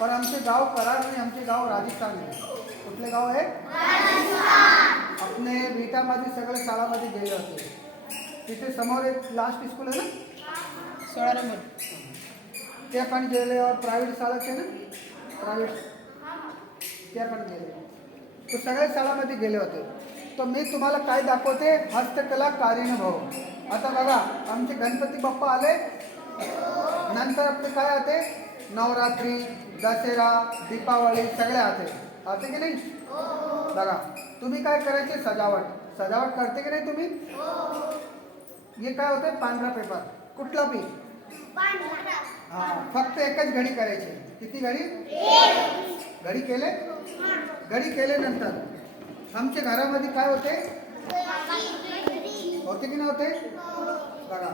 पण आमचे गाव कराड आणि आमचे गाव राजस्थान आहे. कुठले गाव आहे? आपले विटामध्ये सगळे शाळामध्ये गेले होते. तिथे समोर एक लास्ट स्कूल आहे ना 16 नंबर, ते पण गेले. और प्रायव्हेट शाळा आहे ना प्रायव्हेट, ते पण गेले. तो सगळ्या शाळामध्ये गेले होते. तर मी तुम्हाला काय दाखवते, हस्तकला कार्यानुभव. आता बघा आमचे गणपती बाप्पा आले, नंतर आपले काय आते, नवरात्री, दसरा, दीपावली सगळे आते की नाही? बघा तुम्ही काय करायचे, सजावट करते की नाही तुम्ही? हे काय होते, पांढरा पेपर. कुठला बी हा, फक्त एकच घडी करायची. किती घडी? घडी केले. घडी केल्यानंतर आमच्या घरामध्ये काय होते की नाही होते? बघा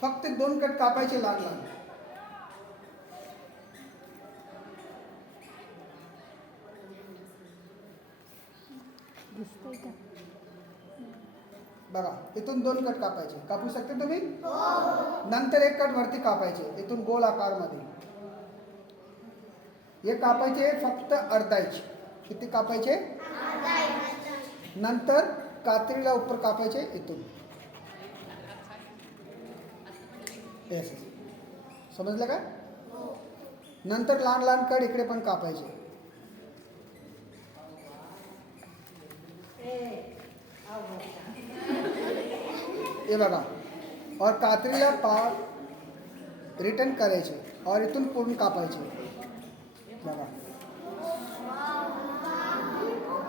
फक्त 2 कट कापायचे लहान लहान. बघा इथून 2 कट कापायचे. कापू शकते तुम्ही? नंतर 1 कट वरती कापायचे इथून गोल आकार मध्ये. हे कापायचे फक्त अर्धा इंच. किती कापायचे? नंतर कात्रीला ऊपर कापायचे इथून. समजलं का? नंतर लहान लहान कट इकडे पण कापायचे. ये बघा, और कात्रीला रिटर्न करायचे और इथून पूर्ण कापायचे. बघा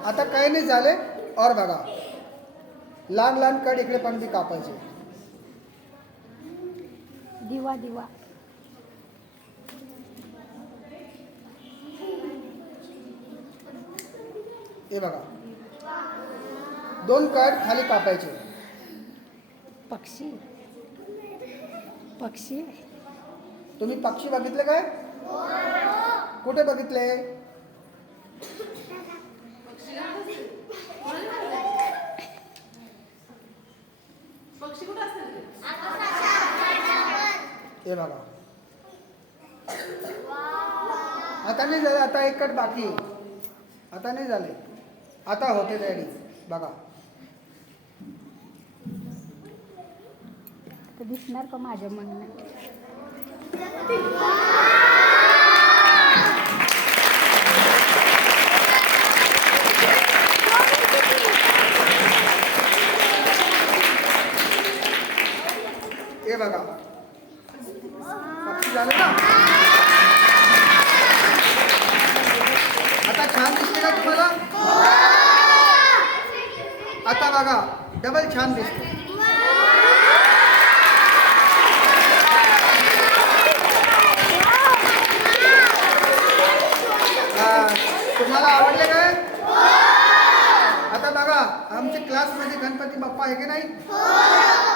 आता काही नाही झाले. और बघा लहान लहान कट इकडे पण बी कापायचे. दिवा दिवा हे बघा 2 कट खाली कापायचे. पक्षी पक्षी तुम्ही पक्षी बघितले काय? कुठे बघितले? हे बघा आता नाही झाले. आता 1 कट बाकी. आता नाही झाले, आता होते रेडी. बघा दिसणार का माझ्या म्हणणं? हे बघा पक्षी झाले ना. आता छान दिसते का तुम्हाला? आता बघा डबल छान दिसते. तुम्हाला आवडले काय? आता बघा आमच्या क्लासमध्ये गणपती बाप्पा आहे की नाही,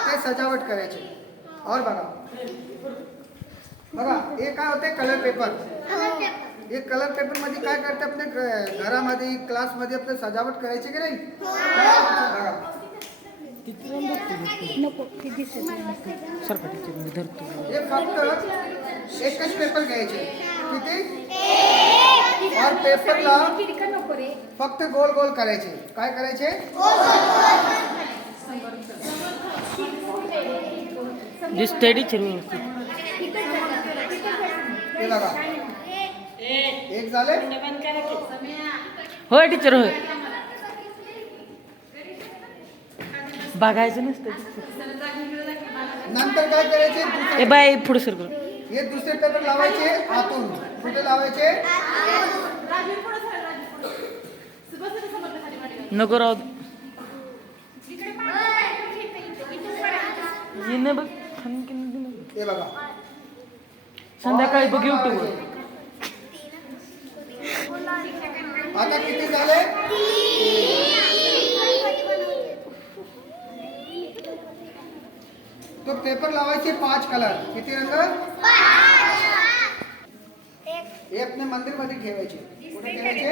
ते सजावट करायचे. और बघा हे काय होते, कलर पेपर. हे कलर पेपर मध्ये काय करते, आपल्या घरामध्ये क्लासमध्ये आपले सजावट करायची की नाही? बघा नको ती दिसत नाही. हे फक्त एकच पेपर घ्यायचे. किती? और पेपरला फक्त गोल गोल करायचे. काय करायचे? हे बघा एक झाले. होय टीचर होय. बघायचं नसतं. नंतर काय करायचे, ए बाय पुढे सर. हे दुसरे पेपर लावायचे आतून. कुठे लावायचे? नको राहू. बघ हे बघा संध्याकाळी बघ युट्यूब. आता किती झाले? तो पेपर लावायचे 5 कलर. किती रंग? हे आपल्या मंदिर मध्ये ठेवायचे. कुठे ठेवायचे?